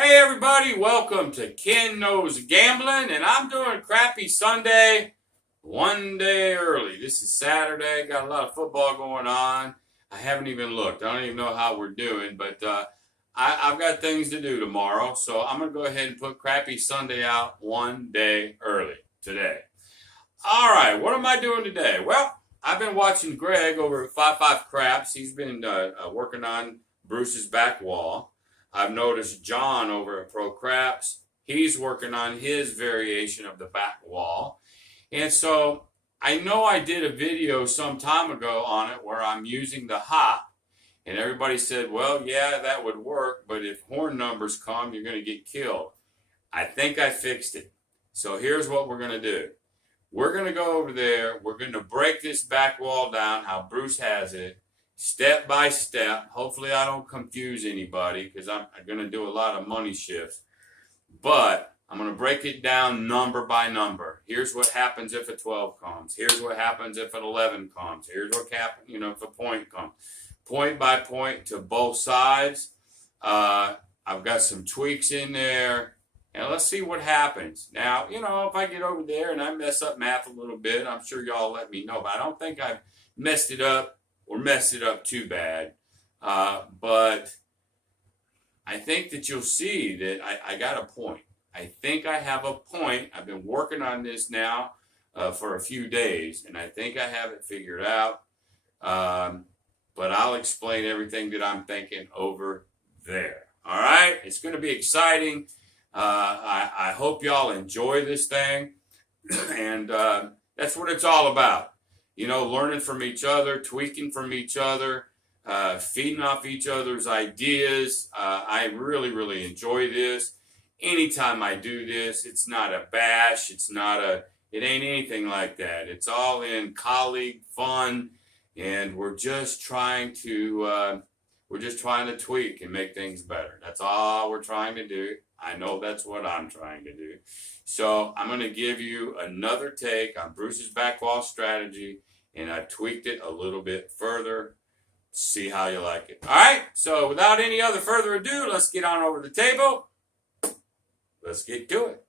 Hey everybody, welcome to Ken Knows Gambling, and I'm doing Crappy Sunday one day early. This is Saturday, got a lot of football going on. I haven't even looked. I don't even know how we're doing, but I've got things to do tomorrow, so I'm going to go ahead and put Crappy Sunday out one day early today. All right, what am I doing today? Well, I've been watching Greg over at 5-5 Craps. He's been working on Bruce's back wall. I've noticed John over at Pro Craps, he's working on his variation of the back wall. And so I know I did a video some time ago on it where I'm using the hop, and everybody said, well, yeah, that would work, but if horn numbers come, you're going to get killed. I think I fixed it. So here's what we're going to do. We're going to go over there. We're going to break this back wall down how Bruce has it, step by step. Hopefully I don't confuse anybody because I'm going to do a lot of money shifts. But I'm going to break it down number by number. Here's what happens if a 12 comes. Here's what happens if an 11 comes. Here's what happens, if a point comes. Point by point to both sides. I've got some tweaks in there. And let's see what happens. Now, if I get over there and I mess up math a little bit, I'm sure y'all let me know. But I don't think I've messed it up or messed it up too bad. But I think that you'll see that I got a point. I think I have a point. I've been working on this now for a few days, and I think I have it figured out. But I'll explain everything that I'm thinking over there. All right? It's going to be exciting. I hope y'all enjoy this thing, and that's what it's all about. Learning from each other, tweaking from each other, feeding off each other's ideas. I really, really enjoy this. Anytime I do this, it's not a bash. It ain't anything like that. It's all in colleague fun, and we're just trying to tweak and make things better. That's all we're trying to do. I know that's what I'm trying to do. So I'm going to give you another take on Bruce's back wall strategy, and I tweaked it a little bit further. See how you like it. All right, so without any other further ado, let's get on over the table. Let's get to it.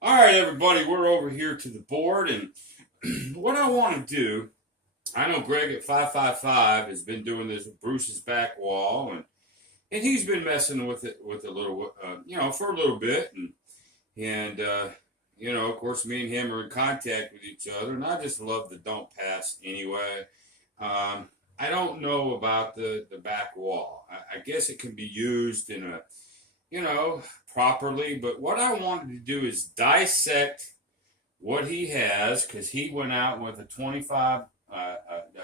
All right, everybody, we're over here to the board, and what I want to do, I know Greg at 555 has been doing this with Bruce's back wall, and he's been messing with it with a little, for a little bit. And of course, me and him are in contact with each other. And I just love the don't pass anyway. I don't know about the back wall. I guess it can be used in a, properly. But what I wanted to do is dissect what he has, because he went out with a 25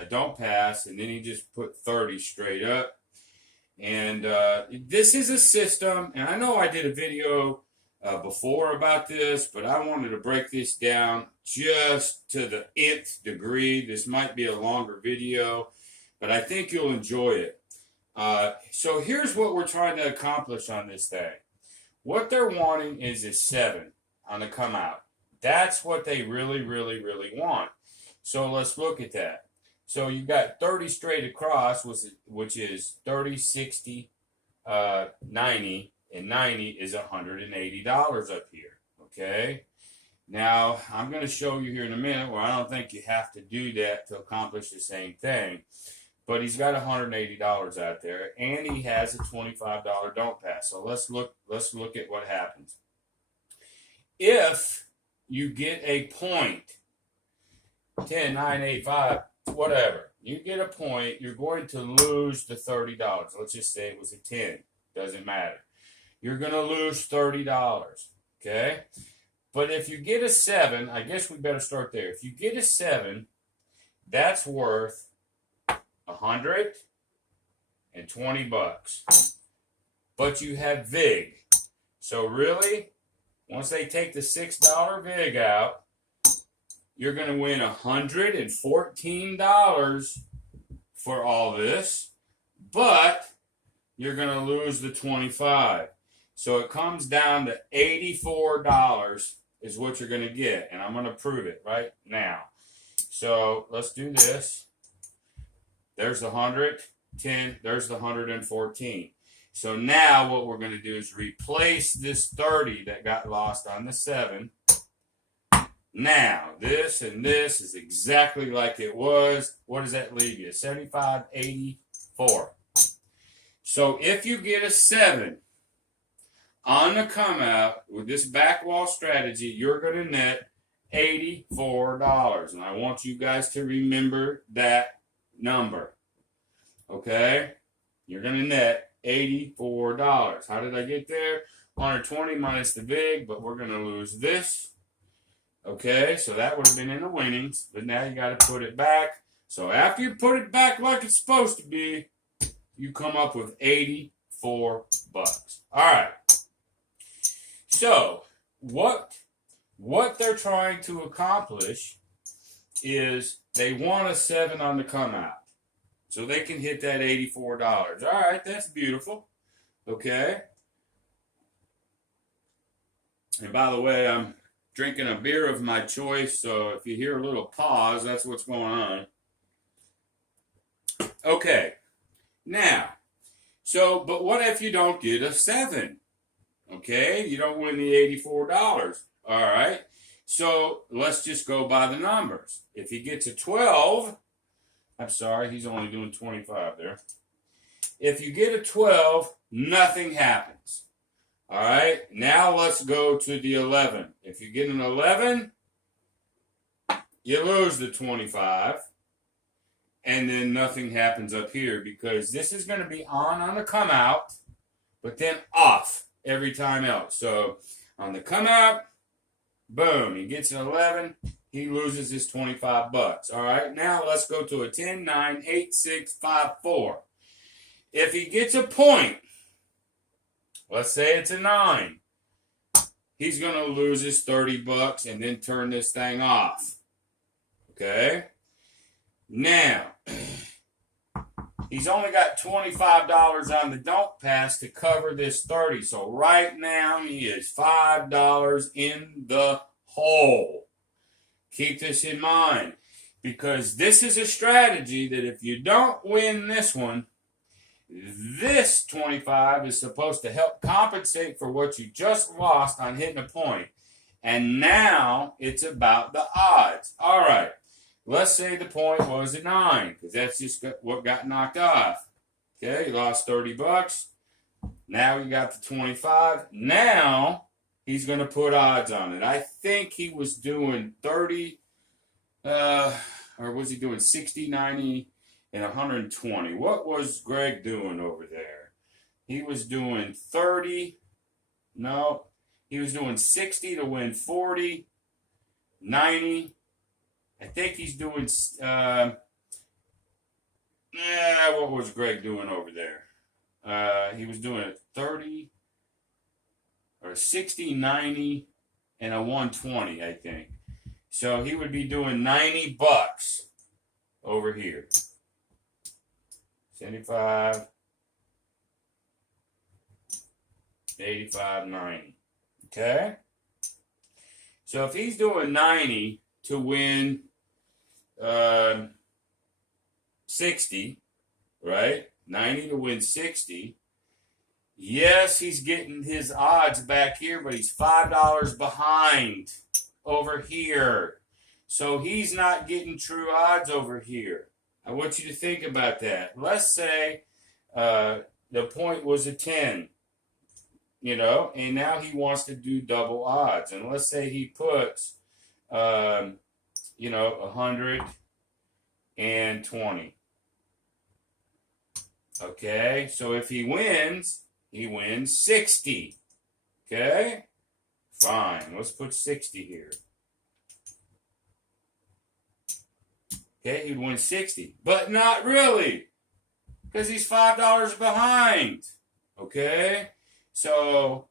don't pass, and then he just put 30 straight up. And this is a system, and I know I did a video before about this, but I wanted to break this down just to the nth degree. This might be a longer video, but I think you'll enjoy it. So here's what we're trying to accomplish on this thing. What they're wanting is a 7 on the come out. That's what they really, really, really want. So let's look at that. So you got 30 straight across, which is 30, 60, 90, and 90 is $180 up here, okay? Now, I'm going to show you here in a minute where I don't think you have to do that to accomplish the same thing, but he's got $180 out there, and he has a $25 don't pass. So let's look at what happens. If you get a point, 10, 9, 8, 5, whatever. You get a point, you're going to lose the $30. Let's just say it was a 10. Doesn't matter. You're going to lose $30. Okay? But if you get a 7, I guess we better start there. If you get a 7, that's worth $120. But you have VIG. So really, once they take the $6 VIG out, you're going to win $114 for all this, but you're going to lose the $25. So it comes down to $84 is what you're going to get, and I'm going to prove it right now. So let's do this. There's the 110. There's the 114. So now what we're going to do is replace this 30 that got lost on the 7. Now, this and this is exactly like it was. What does that leave you? 75, 84. So if you get a 7 on the come out with this back wall strategy, you're going to net $84. And I want you guys to remember that number. Okay? You're going to net $84. How did I get there? 120 minus the big, but we're going to lose this. Okay, so that would have been in the winnings, but now you got to put it back. So after you put it back like it's supposed to be, you come up with 84 bucks. All right. So what they're trying to accomplish is they want a 7 on the come out, so they can hit that $84. All right, that's beautiful. Okay. And by the way, I'm drinking a beer of my choice, so if you hear a little pause, that's what's going on. Okay, now, so, but what if you don't get a 7? Okay, you don't win the $84. All right, so let's just go by the numbers. If he gets a 12, I'm sorry, he's only doing 25 there. If you get a 12, nothing happens. All right, now let's go to the 11. If you get an 11, you lose the 25, and then nothing happens up here because this is going to be on the come out, but then off every time else. So on the come out, boom, he gets an 11, he loses his 25 bucks. All right, now let's go to a 10, 9, 8, 6, 5, 4. If he gets a point, let's say it's a 9. He's going to lose his 30 bucks and then turn this thing off. Okay? Now, he's only got $25 on the don't pass to cover this 30. So right now, he is $5 in the hole. Keep this in mind, because this is a strategy that if you don't win this one, this 25 is supposed to help compensate for what you just lost on hitting a point. And now it's about the odds. All right. Let's say the point was a 9, because that's just what got knocked off. Okay, you lost 30 bucks. Now you got the 25. Now he's going to put odds on it. I think he was doing 30, or was he doing 60, 90, and 120. What was Greg doing over there? He was doing 30. No, he was doing 60 to win 40, 90. I think he's doing, what was Greg doing over there? He was doing 30 or 60, 90, and a 120, I think. So he would be doing 90 bucks over here. 75, 85, 90. Okay? So if he's doing 90 to win 60, right? 90 to win 60. Yes, he's getting his odds back here, but he's $5 behind over here. So he's not getting true odds over here. I want you to think about that. Let's say the point was a 10, and now he wants to do double odds. And let's say he puts, 120. Okay, so if he wins 60. Okay, fine. Let's put 60 here. Okay, he'd win 60, but not really, because he's $5 behind. Okay, so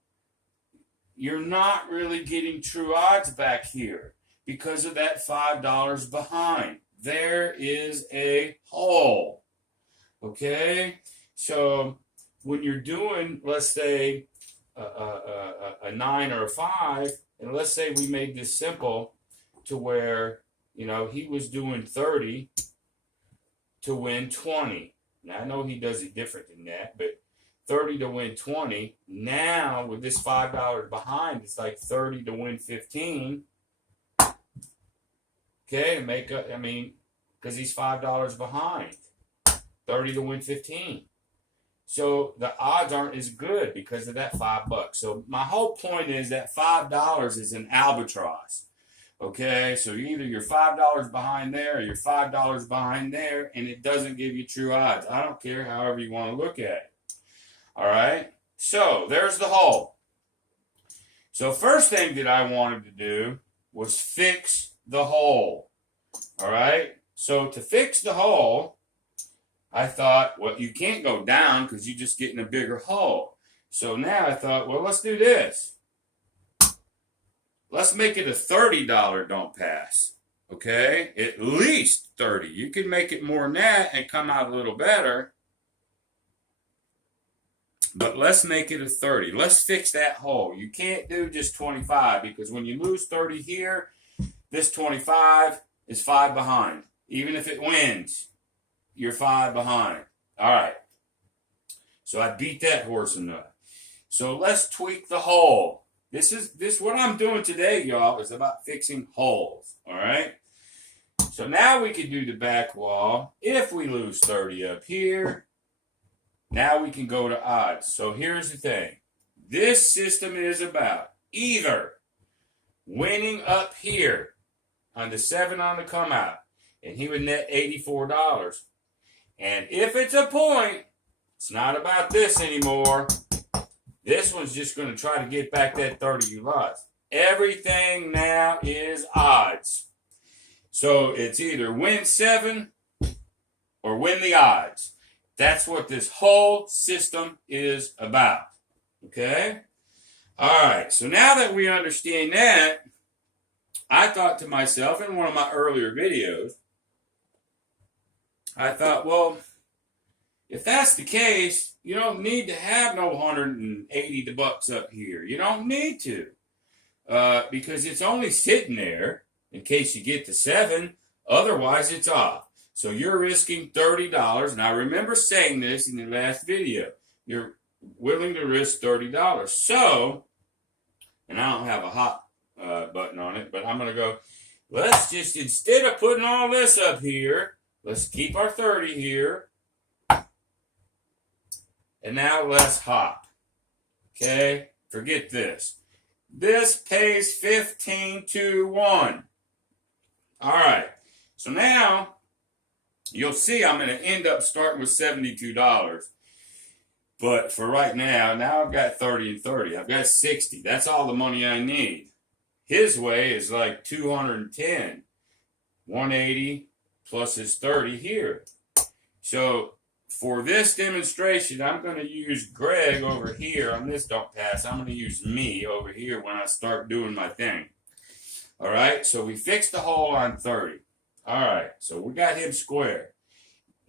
you're not really getting true odds back here because of that $5 behind. There is a hole. Okay, so when you're doing, let's say, a 9 or a 5, and let's say we made this simple to where, he was doing 30 to win 20. Now, I know he does it different than that, but 30 to win 20. Now, with this $5 behind, it's like 30 to win 15. Okay, make up, because he's $5 behind. 30 to win 15. So the odds aren't as good because of that $5. So my whole point is that $5 is an albatross. Okay, so either you're $5 behind there or you're $5 behind there, and it doesn't give you true odds. I don't care however you want to look at it. All right, so there's the hole. So first thing that I wanted to do was fix the hole. All right, so to fix the hole, I thought, well, you can't go down because you're just getting a bigger hole. So now I thought, well, let's do this. Let's make it a $30 don't pass, okay? At least 30. You can make it more than that and come out a little better. But let's make it a 30. Let's fix that hole. You can't do just 25 because when you lose 30 here, this 25 is 5 behind. Even if it wins, you're 5 behind. All right. So I beat that horse enough. So let's tweak the hole. This what I'm doing today, y'all, is about fixing holes, all right? So now we can do the back wall. If we lose 30 up here, now we can go to odds. So here's the thing. This system is about either winning up here on the 7 on the come out, and he would net $84. And if it's a point, it's not about this anymore. This one's just going to try to get back that 30 you lost. Everything now is odds. So it's either win 7 or win the odds. That's what this whole system is about. Okay? All right. So now that we understand that, I thought to myself in one of my earlier videos, I thought, well, if that's the case, you don't need to have no $180 up here. You don't need to. Because it's only sitting there in case you get to 7. Otherwise, it's off. So you're risking $30. And I remember saying this in the last video. You're willing to risk $30. So, and I don't have a hot button on it, but I'm going to go, let's just, instead of putting all this up here, let's keep our 30 here. And now let's hop. Okay? Forget this. This pays 15 to 1. All right. So now, you'll see I'm going to end up starting with $72. But for right now I've got 30 and 30. I've got 60. That's all the money I need. His way is like 210. 180 plus his 30 here. So for this demonstration, I'm going to use Greg over here on this don't pass. I'm going to use me over here when I start doing my thing. All right, so we fixed the hole on 30. All right, so we got him square.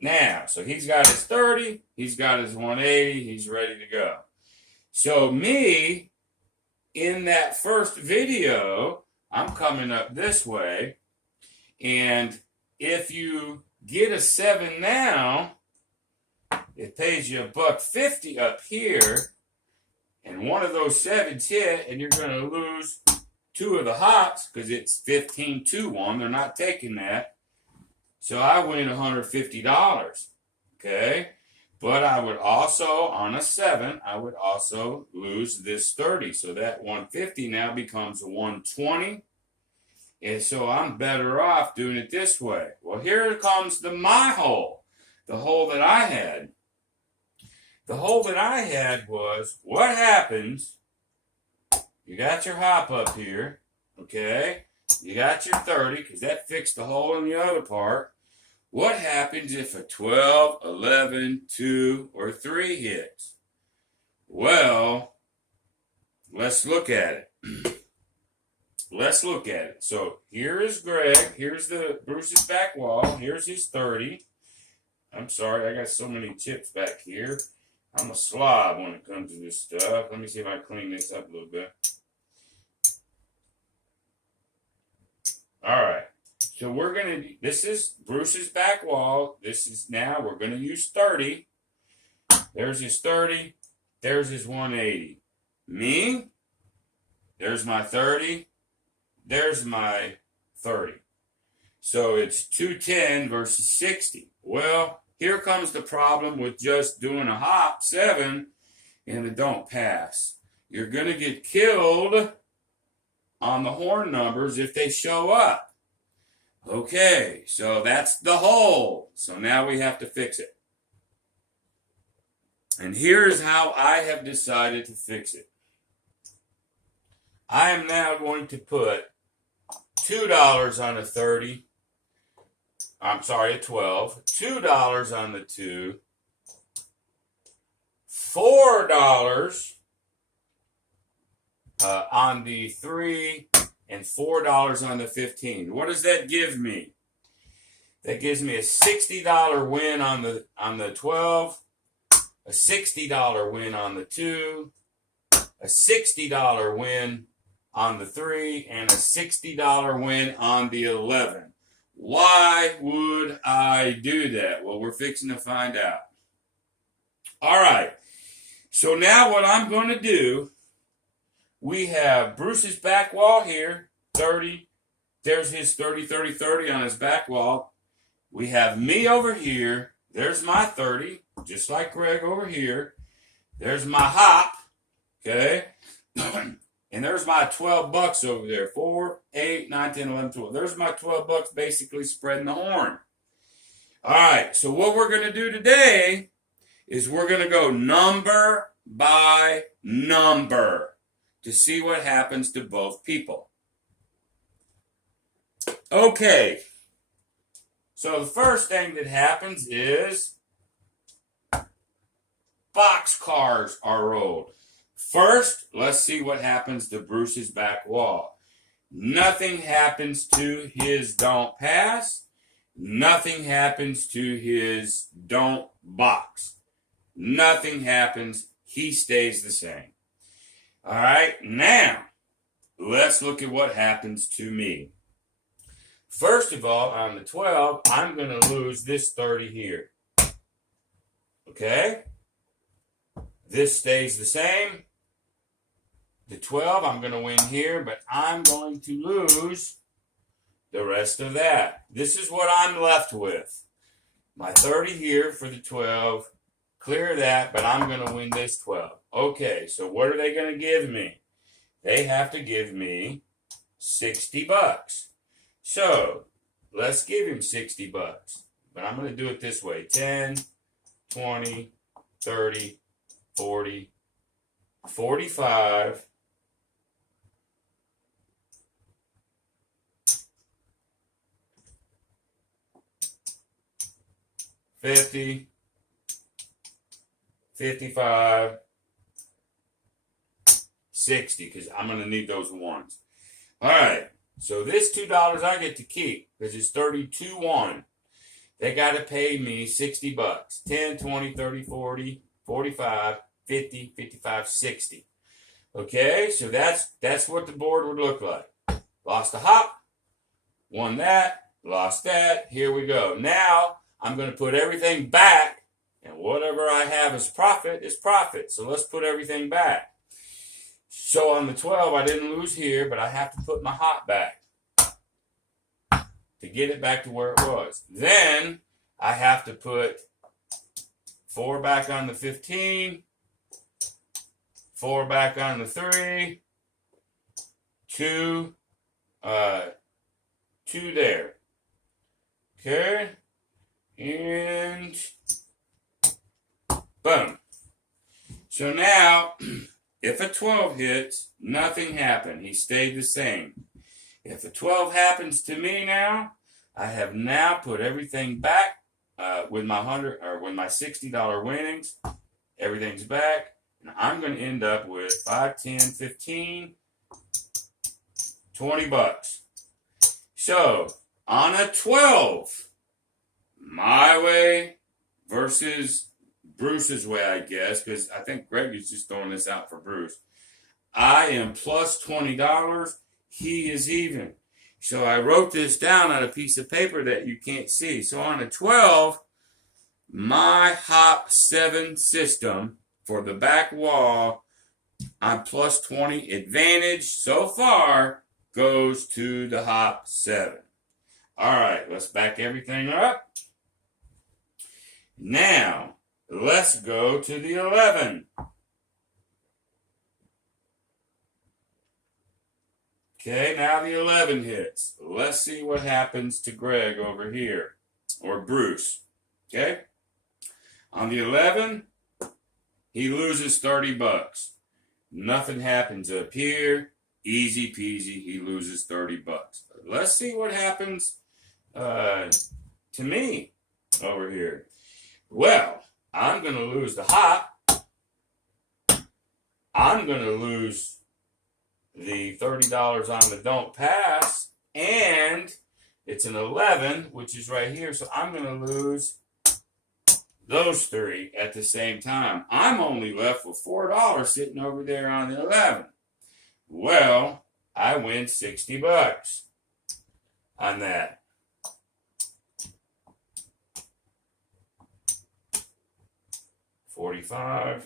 Now, so he's got his 30, he's got his 180, he's ready to go. So me, in that first video, I'm coming up this way, and if you get a 7 now, it pays you $1.50 up here, and one of those 7s hit, and you're going to lose 2 of the hops because it's 15 to 1. They're not taking that. So I win $150. Okay? But I would also, on a 7, I would also lose this 30. So that 150 now becomes a 120. And so I'm better off doing it this way. Well, here comes my hole. The hole that I had. The hole that I had was, what happens, you got your hop up here, okay? You got your 30, because that fixed the hole in the other part. What happens if a 12, 11, 2, or 3 hits? Well, let's look at it. Let's look at it. So here is Greg. Here's the Bruce's back wall. Here's his 30. I'm sorry, I got so many chips back here. I'm a slob when it comes to this stuff. Let me see if I clean this up a little bit. All right. So we're going to, this is Bruce's back wall. This is now, we're going to use 30. There's his 30. There's his 180. Me, there's my 30. There's my 30. So it's 210 versus 60. Well, here comes the problem with just doing a hop 7 and a don't pass. You're going to get killed on the horn numbers if they show up. Okay, so that's the hole. So now we have to fix it. And here's how I have decided to fix it. I am now going to put $2 on a 30. I'm sorry, a 12. $2 on the 2. $4 on the 3. And $4 on the 15. What does that give me? That gives me a $60 win on the 12. A $60 win on the 2. A $60 win on the 3. And a $60 win on the 11. Why would I do that? Well, we're fixing to find out. All right. So now what I'm going to do, we have Bruce's back wall here, 30. There's his 30, 30, 30 on his back wall. We have me over here. There's my 30, just like Greg over here. There's my hop, okay? And there's my 12 bucks over there. 4, 8, 9, 10, 11, 12. There's my 12 bucks basically spreading the horn. All right, so what we're going to do today is we're going to go number by number to see what happens to both people. Okay, so the first thing that happens is boxcars are rolled. First, let's see what happens to Bruce's back wall. Nothing happens to his don't pass. Nothing happens to his don't box. Nothing happens. He stays the same. All right, now let's look at what happens to me. First of all, on the 12, I'm going to lose this 30 here. Okay? This stays the same. The 12, I'm going to win here, but I'm going to lose the rest of that. This is what I'm left with. My 30 here for the 12. Clear that, but I'm going to win this 12. Okay, so what are they going to give me? They have to give me 60 bucks. So, let's give him 60 bucks. But I'm going to do it this way. 10, 20, 30, 40, 45, 50, 55, 60, because I'm going to need those ones. All right, so this $2 I get to keep because it's 32-1. They got to pay me 60 bucks. 10, 20, 30, 40, 45, 50, 55, 60. Okay, so that's what the board would look like. Lost a hop, won that, lost that. Here we go. Now I'm going to put everything back, and whatever I have as profit is profit. So let's put everything back. So on the 12, I didn't lose here, but I have to put my hop back to get it back to where it was. Then I have to put 4 back on the 15, 4 back on the 3, 2 there. Okay, and boom. So now, if a 12 hits, nothing happened. He stayed the same. If a 12 happens to me now, I have now put everything back with my $60 winnings. Everything's back. And I'm going to end up with 5, 10, 15, 20 bucks. So, on a 12, my way versus Bruce's way, I guess, because I think Greg is just throwing this out for Bruce. I am plus $20. He is even. So I wrote this down on a piece of paper that you can't see. So on a 12, my hop 7 system for the back wall, I'm plus 20. Advantage so far goes to the hop 7. All right, let's back everything up. Now, let's go to the 11. Okay, now the 11 hits. Let's see what happens to Greg over here, or Bruce. Okay? On the 11, he loses 30 bucks. Nothing happens up here. Easy peasy, he loses 30 bucks. Let's see what happens to me over here. Well, I'm going to lose the hop. I'm going to lose the $30 on the don't pass, and it's an 11, which is right here, so I'm going to lose those 3 at the same time. I'm only left with $4 sitting over there on the 11. Well, I win 60 bucks on that. $45.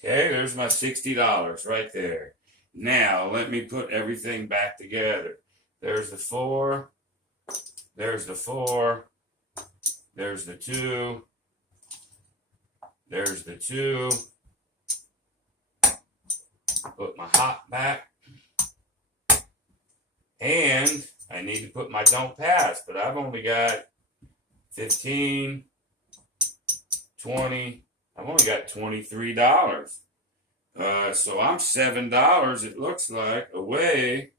Okay, there's my $60 right there. Now, let me put everything back together. There's the 4. There's the 4. There's the 2. There's the 2. Put my hop back. And I need to put my don't pass, but I've only got 15, 20. I've only got $23. So I'm $7, it looks like, away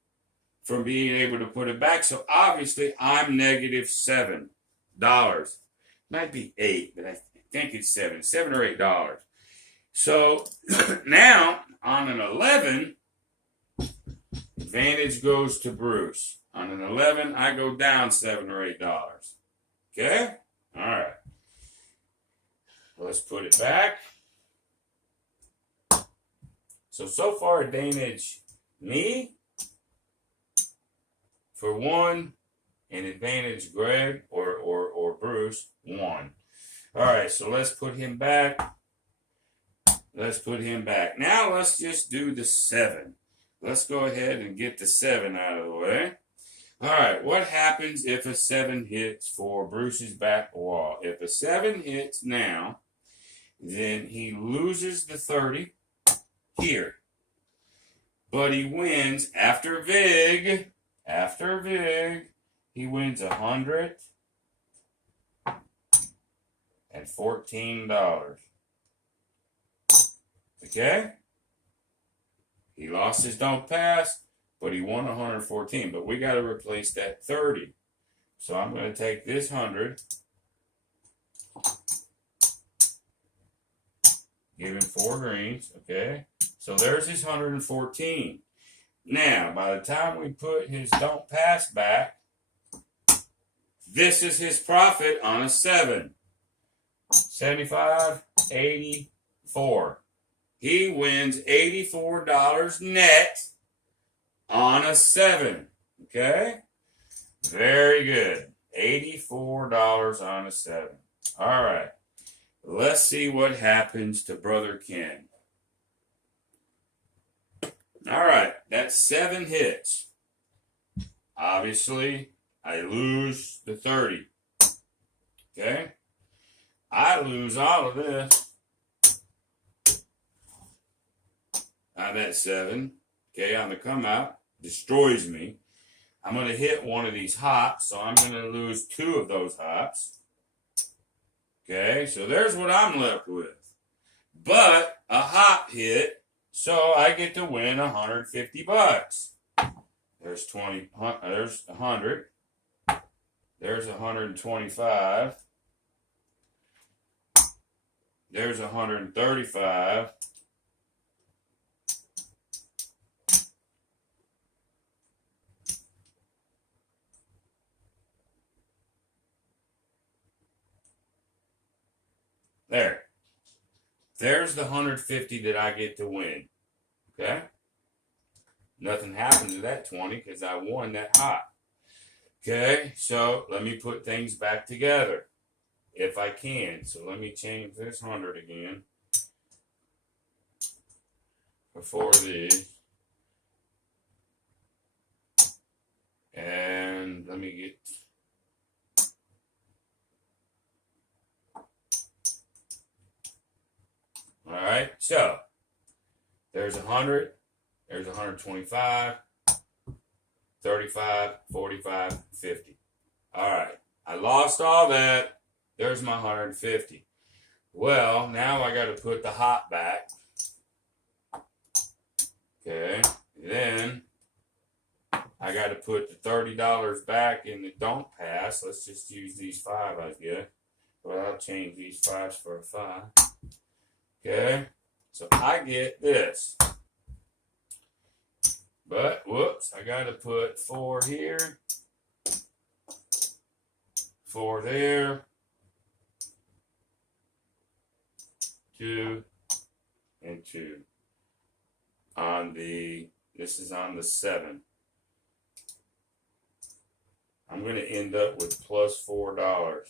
from being able to put it back. So obviously I'm negative $7. Might be 8, but I think it's 7 or $8. So now on an 11, advantage goes to Bruce. On an 11, I go down $7 or $8. Okay? All right. Let's put it back. So far, advantage me for 1, and advantage Greg or Bruce 1. All right, so let's put him back. Let's put him back. Now let's just do the 7. Let's go ahead and get the 7 out of the way. All right, what happens if a 7 hits for Bruce's back wall? If a 7 hits now, then he loses the 30 here. But he wins after Vig. After Vig, he wins $114. Okay? He lost his don't pass, but he won 114. But we got to replace that 30. So I'm going to take this 100. Give him 4 greens, okay? So there's his 114. Now, by the time we put his don't pass back, this is his profit on a 7. 75, 84. He wins $84 net on a 7, okay? Very good. $84 on a 7. All right. Let's see what happens to Brother Ken. All right, that's 7 hits. Obviously, I lose the 30. Okay? I lose all of this. Now that 7, okay, on the come out, destroys me. I'm going to hit one of these hops, so I'm going to lose 2 of those hops. Okay, so there's what I'm left with. But a hop hit, so I get to win 150 bucks. There's 20, there's 100. There's 125. There's 135. There. There's the 150 that I get to win. Okay? Nothing happened to that 20 because I won that hot. Okay, so let me put things back together if I can. So let me change this 100 again before these. And let me get... All right, so there's 100, there's 125, 35, 45, 50. All right, I lost all that. There's my 150. Well, now I got to put the hot back. Okay, then I got to put the $30 back in the don't pass. Let's just use these 5, I guess. Well, I'll change these 5s for a 5. Okay, so I get this. But, whoops, I got to put 4 here, 4 there, 2, and 2. On the, this is on the 7. I'm going to end up with plus $4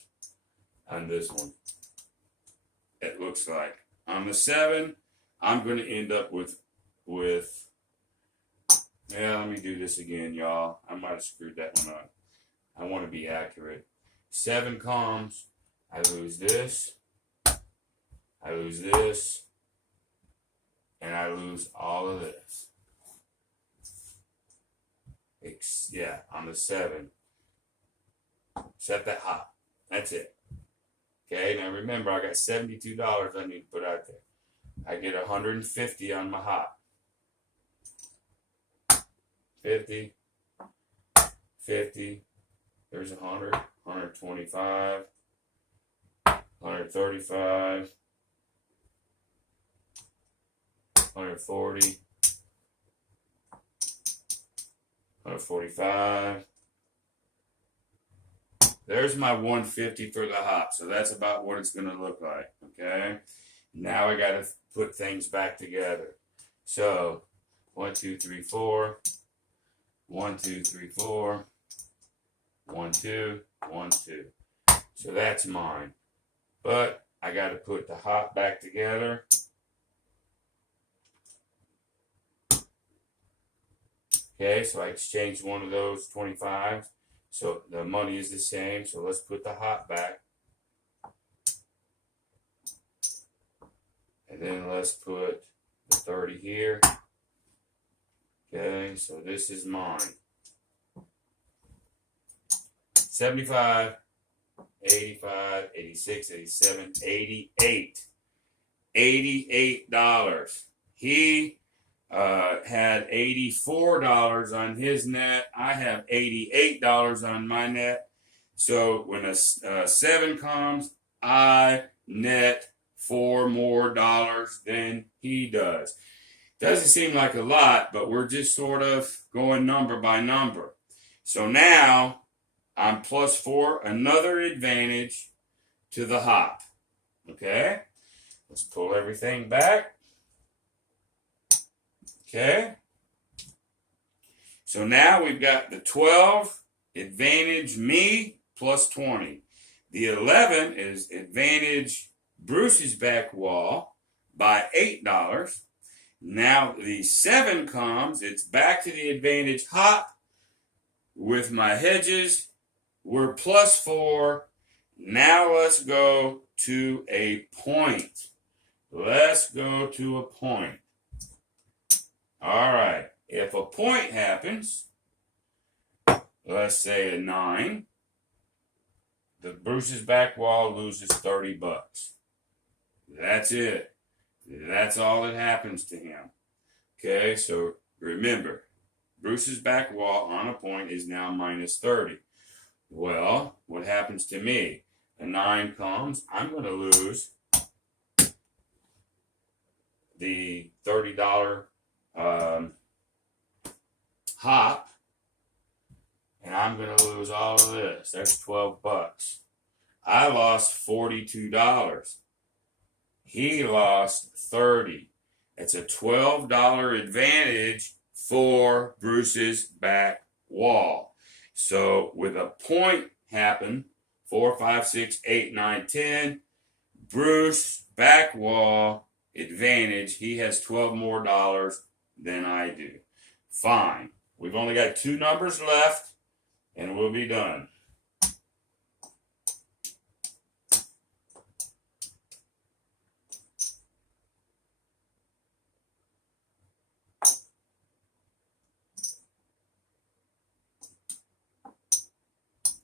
on this one. It looks like. On the 7, I'm going to end up with, yeah, let me do this again, y'all. I might have screwed that one up. I want to be accurate. 7 comes, I lose this, I lose this, and I lose all of this. Yeah, on the 7. Set that hot. That's it. Okay, now remember, I got $72 I need to put out there. I get 150 on my hot. 50, 50, there's 100, 125, 135, 140, 145. There's my 150 for the hot, so that's about what it's going to look like, okay? Now I got to put things back together. So, 1, 2, 3, 4, 1, 2, 3, 4, 1, 2, 1, 2. So that's mine. But I got to put the hot back together. Okay, so I exchanged one of those 25s. So the money is the same. So let's put the hot back. And then let's put the 30 here. Okay, so this is mine. 75, 85, 86, 87, 88. $88. He had $84 on his net. I have $88 on my net. So when a 7 comes, I net $4 more than he does. Doesn't seem like a lot, but we're just sort of going number by number. So now I'm plus 4, another advantage to the hop. Okay, let's pull everything back. Okay, so now we've got the 12 advantage me plus 20. The 11 is advantage Bruce's back wall by $8. Now the 7 comes, it's back to the advantage hop with my hedges. We're plus 4. Now let's go to a point. Let's go to a point. All right, if a point happens, let's say a 9, the Bruce's back wall loses $30. That's it. That's all that happens to him. Okay, so remember, Bruce's back wall on a point is now minus 30. Well, what happens to me? A 9 comes, I'm going to lose the $30 hop, and I'm going to lose all of this. That's $12. I lost $42. He lost $30. It's a $12 advantage for Bruce's back wall. So with a point happen, 4, 5, 6, 8, 9, 10, Bruce back wall advantage. He has $12 more than I do. Fine. We've only got 2 numbers left, and we'll be done.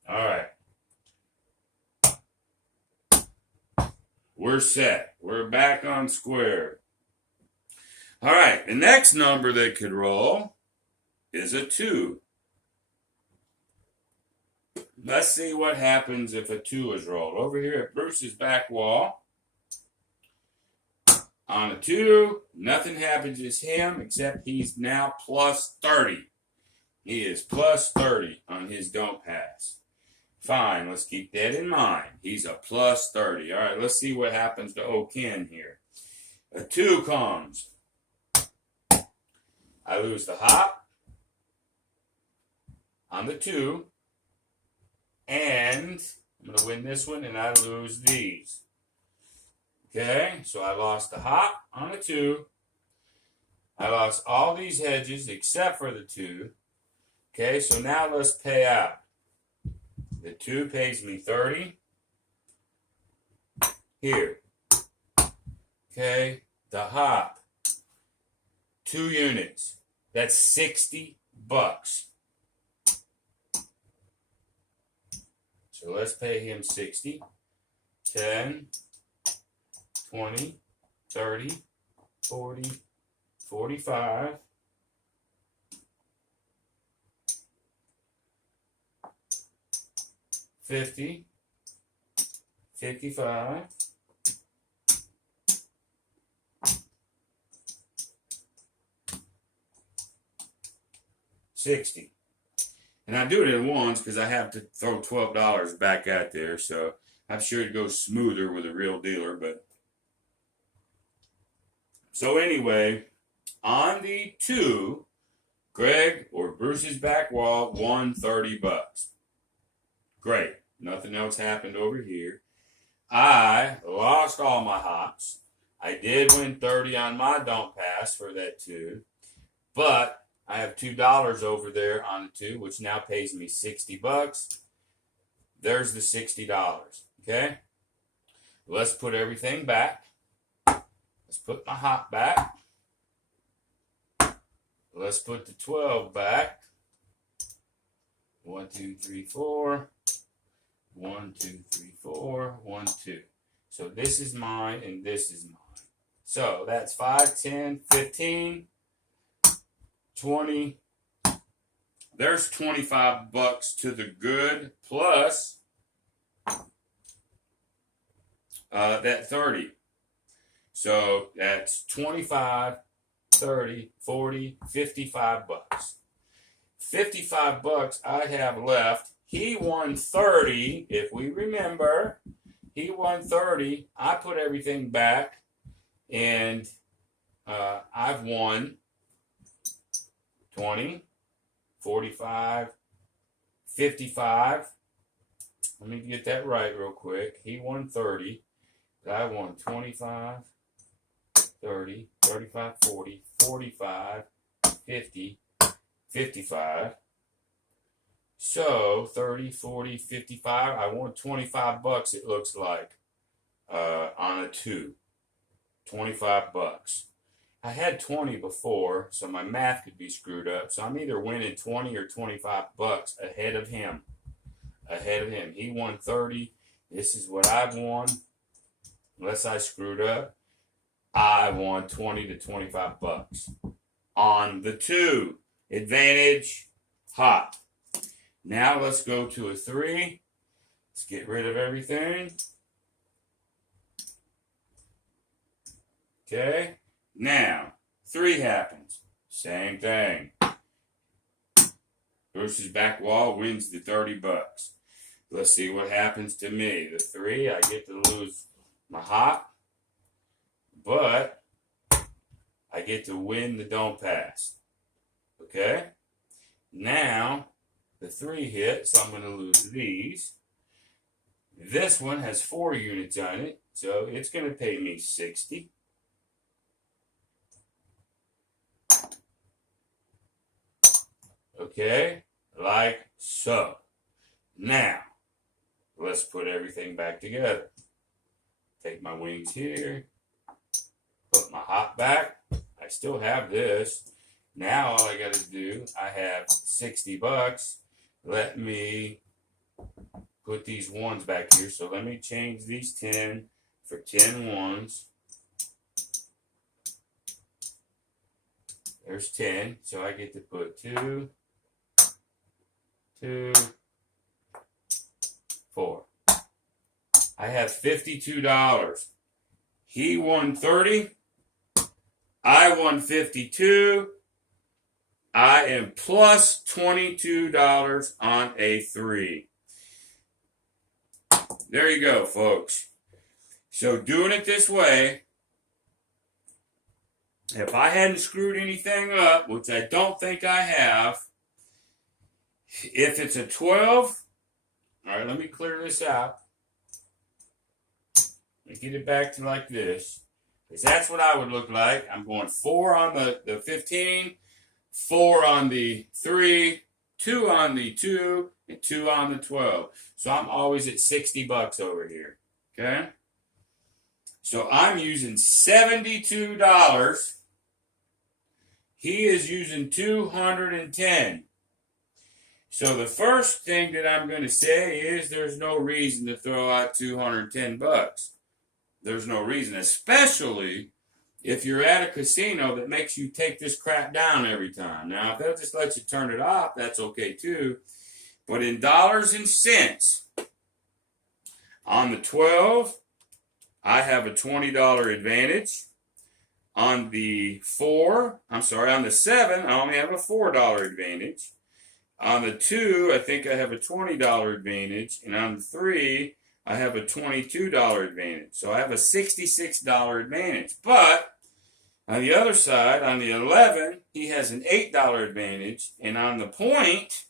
All right. We're set. We're back on square. All right. The next number that could roll is a 2. Let's see what happens if a 2 is rolled. Over here at Bruce's back wall, on a 2, nothing happens to him except he's now plus 30. He is plus 30 on his don't pass. Fine, let's keep that in mind. He's a plus 30. All right, let's see what happens to old Ken here. A 2 comes. I lose the hop on the 2. And I'm going to win this one, and I lose these. Okay, so I lost the hop on the 2. I lost all these hedges except for the 2. Okay, so now let's pay out. The 2 pays me 30. Here. Okay, the hop. 2 units. That's $60. So let's pay him 60. 10, 20, 30, 40, 45. 50, 55, 60. And I do it in ones because I have to throw $12 back out there, so I'm sure it goes smoother with a real dealer. But so anyway, on the 2, Greg or Bruce's back wall won $30. Great. Nothing else happened over here. I lost all my hops. I did win 30 on my don't pass for that 2. But I have $2 over there on the 2, which now pays me $60. There's the $60. Okay? Let's put everything back. Let's put my hop back. Let's put the 12 back. 1, 2, 3, 4. 1, 2, 3, 4. 1, 2. So this is mine and this is mine. So that's 5, 10, 15, 20. There's $25 to the good plus that 30. So that's 25, 30, 40, $55. $55 I have left. He won 30, if we remember. He won 30. I put everything back, and I've won 20, 45, 55. Let me get that right real quick. He won 30. I won 25, 30, 35, 40, 45, 50, 55. So 30, 40, 55. I won $25, it looks like, on a 2. $25. I had 20 before, so my math could be screwed up. So I'm either winning 20 or $25 ahead of him. He won 30. This is what I've won. Unless I screwed up, I won 20 to $25 on the 2. Advantage, hot. Now let's go to a 3. Let's get rid of everything. Okay. Now, 3 happens. Same thing. Bruce's back wall wins the $30. Let's see what happens to me. The 3, I get to lose my hop, but I get to win the don't pass. Okay? Now, the 3 hit, so I'm going to lose these. This one has 4 units on it, so it's going to pay me 60. Okay, like so. Now, let's put everything back together. Take my wings here, put my hop back. I still have this. Now all I got to do, I have 60 bucks. Let me put these ones back here. So let me change these 10 for 10 ones. There's 10. So I get to put 2, 2, 4. I have $52. He won 30. I won 52. I am plus $22 on a 3. There you go, folks. So doing it this way, if I hadn't screwed anything up, which I don't think I have, if it's a 12, all right, let me clear this out. Let me get it back to like this. Because that's what I would look like. I'm going 4 on the 15, 4 on the 3, 2 on the 2, and 2 on the 12. So I'm always at 60 bucks over here. Okay? So I'm using $72. He is using $210. So the first thing that I'm going to say is there's no reason to throw out 210 bucks. There's no reason, especially if you're at a casino that makes you take this crap down every time. Now, if they'll just let you turn it off, that's okay too. But in dollars and cents, on the 12, I have a $20 advantage. On the 7, I only have a $4 advantage. On the 2, I think I have a $20 advantage. And on the 3, I have a $22 advantage. So I have a $66 advantage. But on the other side, on the 11, he has an $8 advantage. And on the point,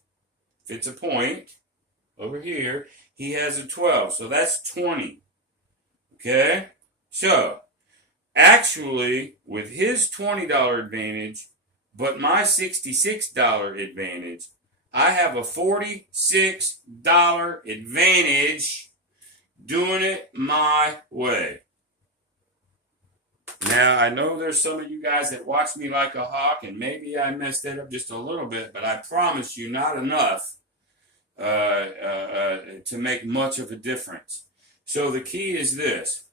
if it's a point, over here, he has a 12. So that's 20. Okay? So, actually, with his $20 advantage, but my $66 advantage, I have a $46 advantage doing it my way. Now, I know there's some of you guys that watch me like a hawk, and maybe I messed that up just a little bit, but I promise you not enough to make much of a difference. So the key is this.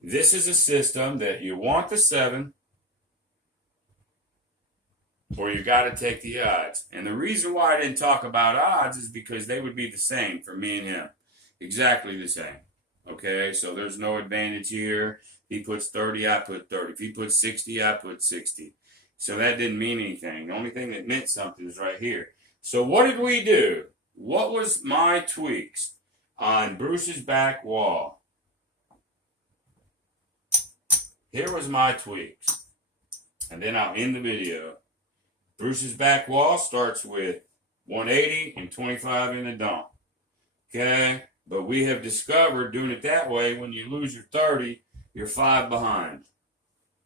This is a system that you want the 7, or you got to take the odds. And the reason why I didn't talk about odds is because they would be the same for me and him. Exactly the same. Okay, so there's no advantage here. He puts 30, I put 30. If he puts 60, I put 60. So that didn't mean anything. The only thing that meant something is right here. So what did we do? What was my tweaks on Bruce's back wall? Here was my tweaks. And then I'll end the video. Bruce's back wall starts with 180 and 25 in the dump. Okay? But we have discovered doing it that way, when you lose your 30, you're 5 behind.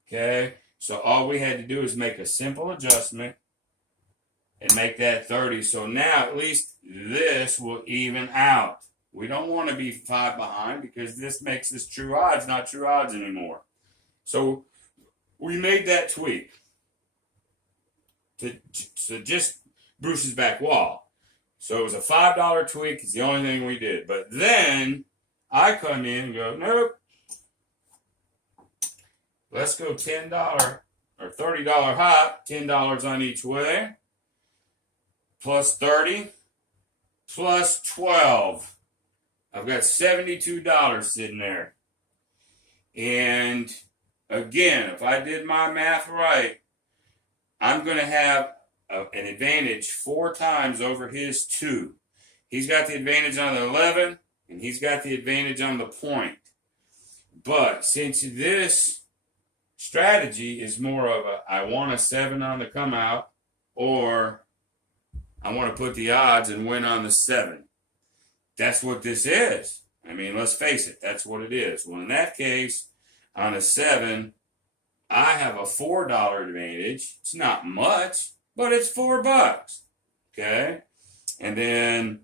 Okay? So all we had to do is make a simple adjustment and make that 30. So now at least this will even out. We don't want to be 5 behind because this makes this true odds, not true odds anymore. So we made that tweak to just Bruce's back wall. So it was a $5 tweak. It's the only thing we did. But then I come in and go, nope. Let's go $10 or $30 hop, $10 on each way, plus 30, plus 12. I've got $72 sitting there. And again, if I did my math right, I'm going to have an advantage 4 times over his 2. He's got the advantage on the 11, and he's got the advantage on the point. But since this strategy is more of a, I want a 7 on the come out, or I want to put the odds and win on the 7. That's what this is. I mean, let's face it, that's what it is. Well, in that case, on a 7, I have a $4 advantage. It's not much, but it's $4. Okay? And then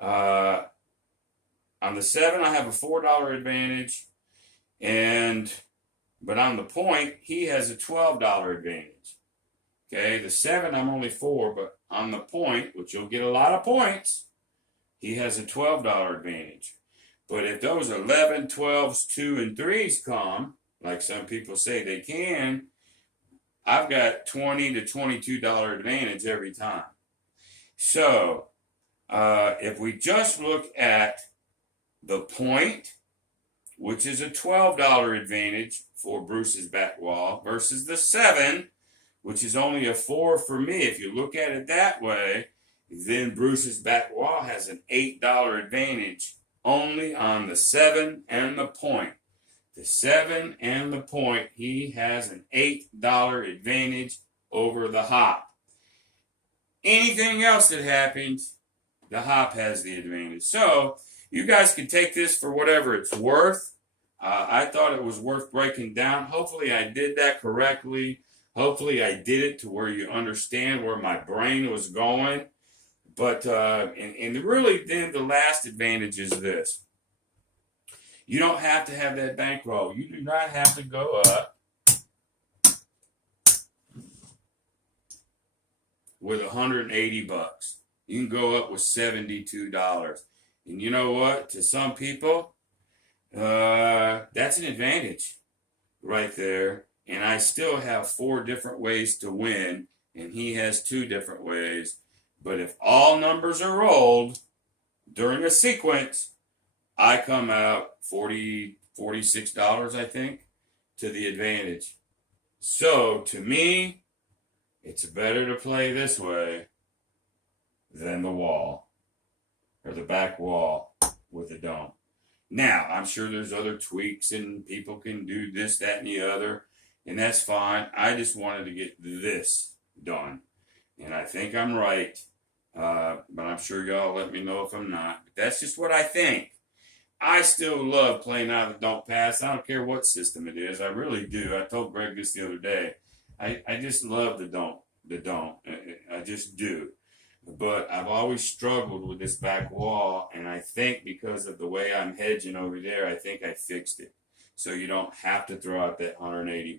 on the 7, I have a $4 advantage. But on the point, he has a $12 advantage. Okay? The 7, I'm only 4, but on the point, which you'll get a lot of points, he has a $12 advantage. But if those 11, 12s, 2, and 3s come, like some people say they can, I've got $20 to $22 advantage every time. So, if we just look at the point, which is a $12 advantage for Bruce's back wall, versus the 7, which is only a 4 for me. If you look at it that way, then Bruce's back wall has an $8 advantage only on the 7 and the point. The 7 and the point, he has an $8 advantage over the hop. Anything else that happens, the hop has the advantage. So you guys can take this for whatever it's worth. I thought it was worth breaking down. Hopefully I did that correctly. Hopefully I did it to where you understand where my brain was going. But, and really then the last advantage is this. You don't have to have that bankroll. You do not have to go up with $180. You can go up with $72. And you know what? To some people, that's an advantage right there. And I still have 4 different ways to win, and he has 2 different ways. But if all numbers are rolled during a sequence, I come out $46, I think, to the advantage. So, to me, it's better to play this way than the wall, or the back wall with the dome. Now, I'm sure there's other tweaks, and people can do this, that, and the other, and that's fine. I just wanted to get this done, and I think I'm right, but I'm sure y'all let me know if I'm not. But that's just what I think. I still love playing out of the don't pass. I don't care what system it is. I really do. I told Greg this the other day. I just love the don't. I just do. But I've always struggled with this back wall, and I think because of the way I'm hedging over there, I think I fixed it. So you don't have to throw out that $180.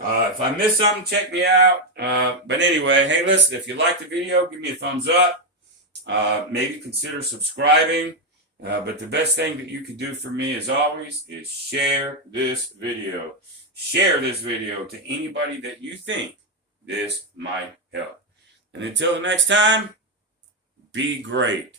If I missed something, check me out. But anyway, hey, listen, if you liked the video, give me a thumbs up. Maybe consider subscribing. But the best thing that you can do for me, as always, is share this video. Share this video to anybody that you think this might help. And until the next time, be great.